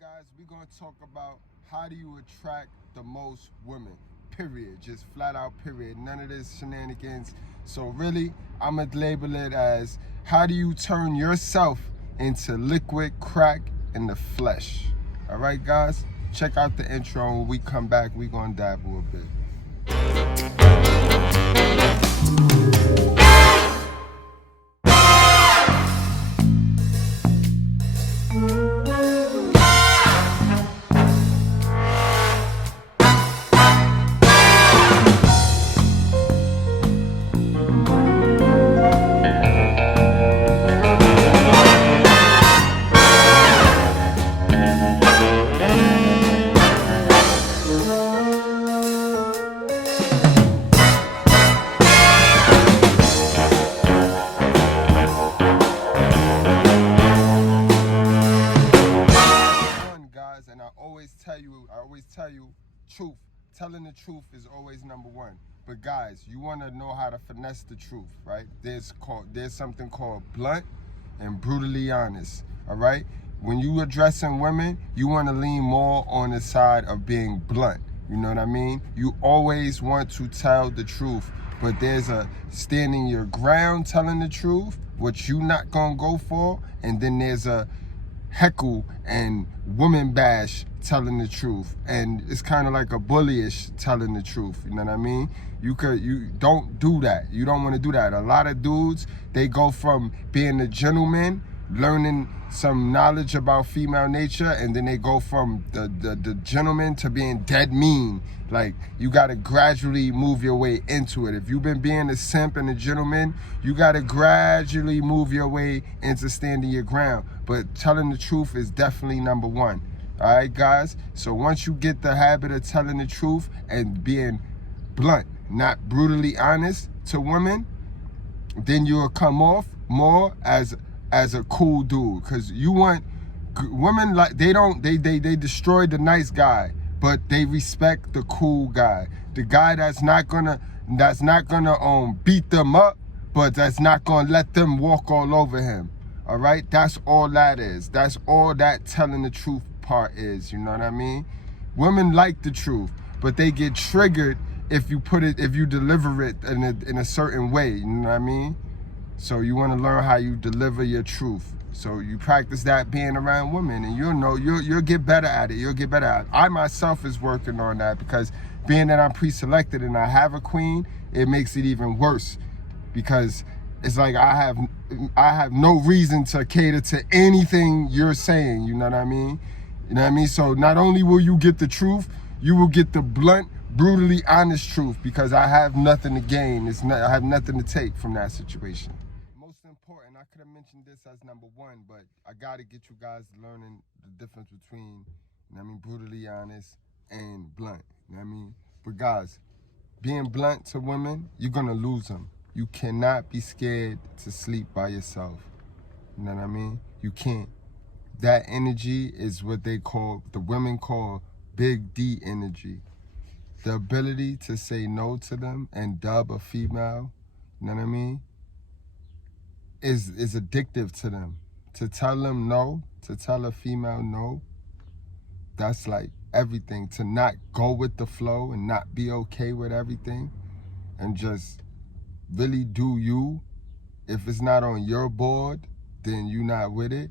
guys, we're going to talk about how do you attract the most women, period. Just flat out, period. None of this shenanigans. So really, I'm going to label it as how do you turn yourself into liquid crack in the flesh. All right, guys? Check out the intro, and when we come back, we're going to dabble a bit. And I always tell you, truth. Telling the truth is always number one. But guys, you want to know how to finesse the truth, right? There's something called blunt and brutally honest, all right? When you addressing women, you want to lean more on the side of being blunt. You know what I mean? You always want to tell the truth, but there's a standing your ground telling the truth, which you not gonna go for, and then there's a heckle and woman bash telling the truth, and it's kind of like a bullyish telling the truth. You know what I mean? You don't do that. You don't want to do that. A lot of dudes, they go from being a gentleman, learning some knowledge about female nature, and then they go from the gentleman to being dead mean. Like, you got to gradually move your way into it. If you've been being a simp and a gentleman, you got to gradually move your way into standing your ground. But telling the truth is definitely number one. All right, guys? So once you get the habit of telling the truth and being blunt, not brutally honest to women, then you'll come off more as a cool dude. Because you want women, like, they destroy the nice guy, but they respect the cool guy, the guy that's not gonna beat them up, but that's not gonna let them walk all over him. All right, that's all that is. That's all that telling the truth part is. You know what I mean? Women like the truth, but they get triggered if you deliver it in a certain way. You know what I mean? So you want to learn how you deliver your truth. So you practice that being around women, and you'll get better at it. You'll get better at it. I myself is working on that, because being that I'm pre-selected and I have a queen, it makes it even worse, because it's like I have no reason to cater to anything you're saying. You know what I mean? You know what I mean? So not only will you get the truth, you will get the blunt, brutally honest truth, because I have nothing to gain. I have nothing to take from that situation. Most important, I could have mentioned this as number one, but I got to get you guys learning the difference between, you know what I mean, brutally honest and blunt. You know what I mean? But guys, being blunt to women, you're going to lose them. You cannot be scared to sleep by yourself. You know what I mean? You can't. That energy is what the women call big D energy. The ability to say no to them and dub a female, you know what I mean, is addictive to them. To tell them no, to tell a female no, that's like everything. To not go with the flow and not be okay with everything and just really do you. If it's not on your board, then you not with it.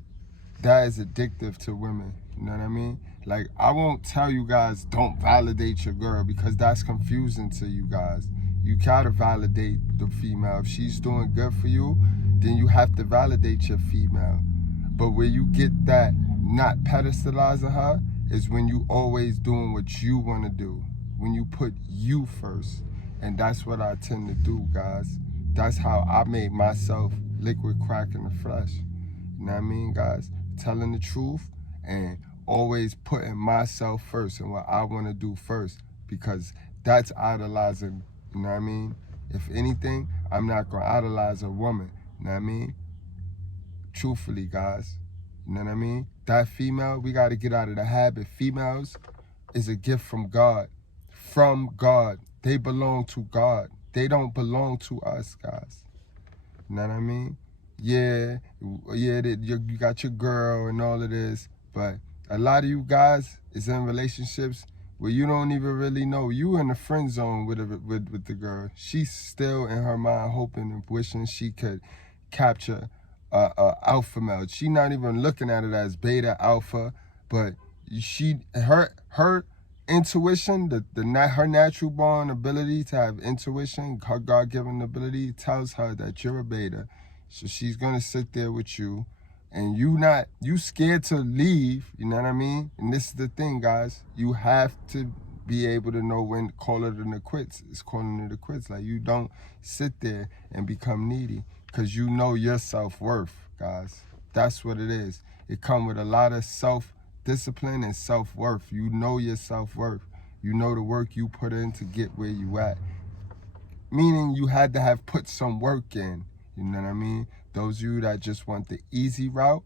That is addictive to women. You know what I mean? Like, I won't tell you guys don't validate your girl, because that's confusing to you guys. You gotta validate the female. If she's doing good for you, then you have to validate your female. But where you get that not pedestalizing her is when you always doing what you want to do, when you put you first. And that's what I tend to do, guys. That's how I made myself liquid crack in the flesh. You know what I mean, guys? Telling the truth and always putting myself first and what I want to do first, because that's idolizing. You know what I mean? If anything, I'm not going to idolize a woman. You know what I mean? Truthfully, guys. You know what I mean? That female, we got to get out of the habit. Females is a gift from God. From God. They belong to God. They don't belong to us, guys. You know what I mean? Yeah, you got your girl and all of this, but A lot of you guys is in relationships where you don't even really know. You in the friend zone with the girl. She's still in her mind hoping and wishing she could capture a alpha male. She not even looking at it as beta, alpha, but her intuition, her natural born ability to have intuition, her God-given ability tells her that you're a beta. So she's gonna sit there with you, and you scared to leave, you know what I mean? And this is the thing, guys. You have to be able to know when to call it a quits. It's calling it a quits. Like, you don't sit there and become needy, because you know your self-worth, guys. That's what it is. It comes with a lot of self-discipline and self-worth. You know your self-worth. You know the work you put in to get where you at. Meaning you had to have put some work in. You know what I mean? Those of you that just want the easy route,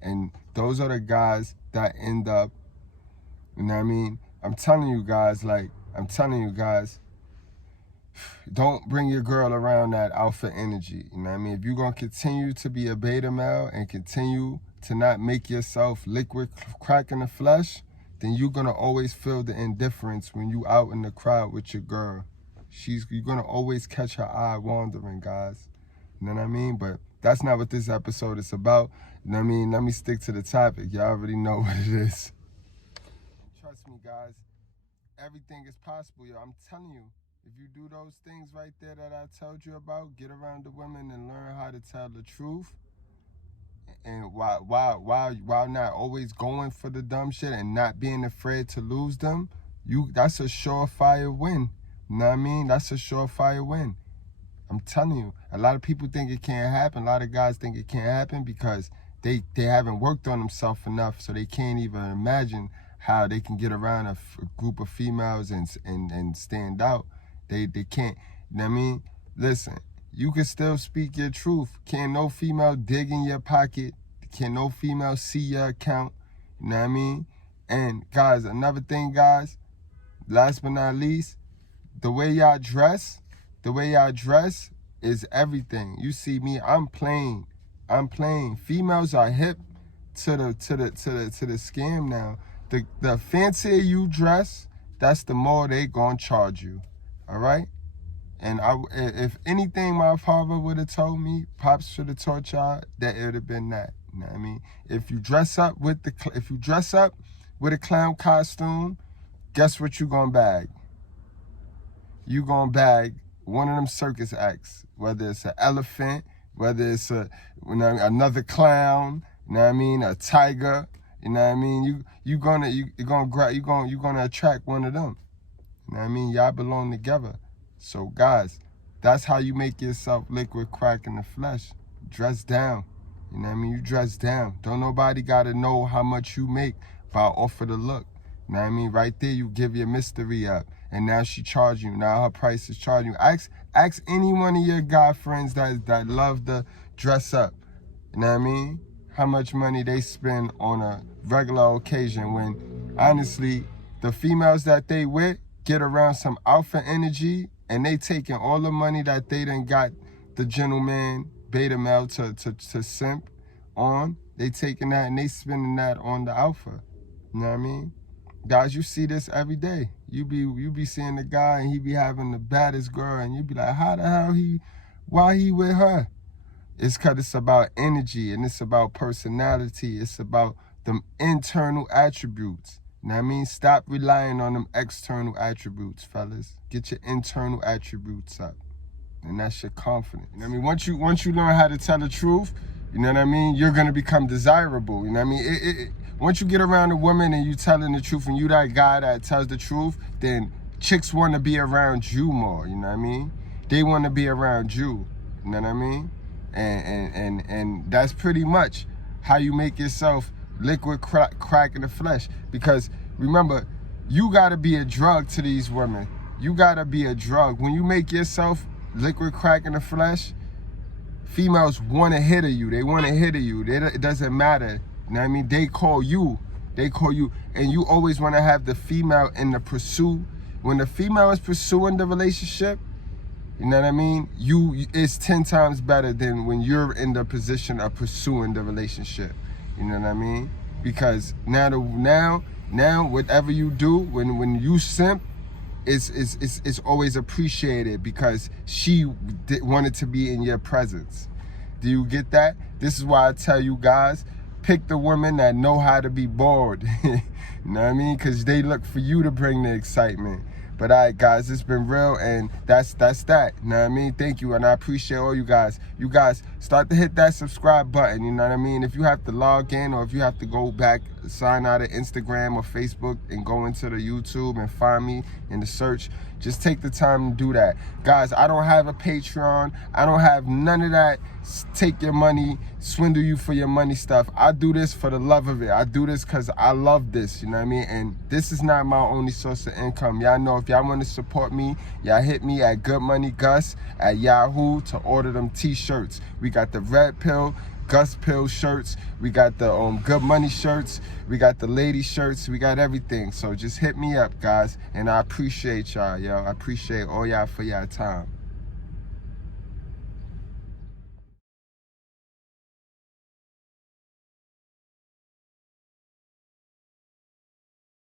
and those are the guys that end up, you know what I mean? I'm telling you guys, don't bring your girl around that alpha energy. You know what I mean? If you're going to continue to be a beta male and continue to not make yourself liquid crack in the flesh, then you're going to always feel the indifference when you out in the crowd with your girl. You're going to always catch her eye wandering, guys. You know what I mean? But that's not what this episode is about. You know what I mean? Let me stick to the topic. Y'all already know what it is. Trust me, guys. Everything is possible, yo. I'm telling you. If you do those things right there that I told you about, get around the women and learn how to tell the truth. And while not always going for the dumb shit and not being afraid to lose them, that's a surefire win. You know what I mean? That's a surefire win. I'm telling you, a lot of people think it can't happen. A lot of guys think it can't happen because they haven't worked on themselves enough, so they can't even imagine how they can get around a group of females and stand out. They can't. You know what I mean? Listen, you can still speak your truth. Can't no female dig in your pocket. Can't no female see your account. You know what I mean? And guys, another thing, guys, last but not least, the way y'all dress is everything. You see me, I'm plain. Females are hip to the scam now. The fancier you dress, that's the more they gonna charge you. All right? And if anything my father would have told me, Pops should have taught y'all, that it would have been that. You know what I mean? If you dress up with a clown costume, guess what you gonna bag? You gonna bag one of them circus acts, whether it's an elephant, whether it's another clown, you know what I mean, a tiger, you know what I mean. You're gonna attract one of them. You know what I mean? Y'all belong together. So guys, that's how you make yourself liquid crack in the flesh. Dress down. You know what I mean? You dress down. Don't nobody gotta know how much you make by off of the look. You know what I mean? Right there, you give your mystery up. And now she charge you. Now her price is charging you. Ask any one of your guy friends that love to dress up. You know what I mean? How much money they spend on a regular occasion, when honestly, the females that they with get around some alpha energy, and they taking all the money that they done got the gentleman beta male to simp on. They taking that and they spending that on the alpha. You know what I mean? Guys, you see this every day. You be seeing the guy and he be having the baddest girl, and you be like, how the hell why he with her? It's because it's about energy, and it's about personality. It's about them internal attributes. You know what I mean? Stop relying on them external attributes, fellas. Get your internal attributes up, and that's your confidence. You know what I mean? Once you learn how to tell the truth, you know what I mean, you're gonna become desirable. You know what I mean? Once you get around a woman and you telling the truth, and you that guy that tells the truth, then chicks want to be around you more. You know what I mean? They want to be around you. You know what I mean? And that's pretty much how you make yourself liquid crack in the flesh. Because remember, you gotta be a drug to these women. You gotta be a drug. When you make yourself liquid crack in the flesh, females want to hit you. They want to hit you. It doesn't matter. You know what I mean? They call you. And you always want to have the female in the pursuit. When the female is pursuing the relationship, you know what I mean? It's 10 times better than when you're in the position of pursuing the relationship. You know what I mean? because now whatever you do, when you simp, it's always appreciated because she wanted to be in your presence. Do you get that? This is why I tell you guys, pick the women that know how to be bored. You know what I mean? Because they look for you to bring the excitement. But all right, guys, it's been real, and that's that. You know what I mean? Thank you, and I appreciate all you guys. You guys, start to hit that subscribe button, you know what I mean? If you have to log in, or if you have to go back, sign out of Instagram or Facebook and go into the YouTube and find me in the search, just take the time to do that. Guys, I don't have a Patreon. I don't have none of that take your money, swindle you for your money stuff. I do this for the love of it. I do this because I love this, you know what I mean? And this is not my only source of income. Y'all know, if y'all want to support me, y'all hit me at Good Money Gus at Yahoo to order them t-shirts. We got the red pill, Gus pill shirts. We got the Good Money shirts. We got the lady shirts. We got everything. So just hit me up, guys. And I appreciate y'all, yo. I appreciate all y'all for y'all time.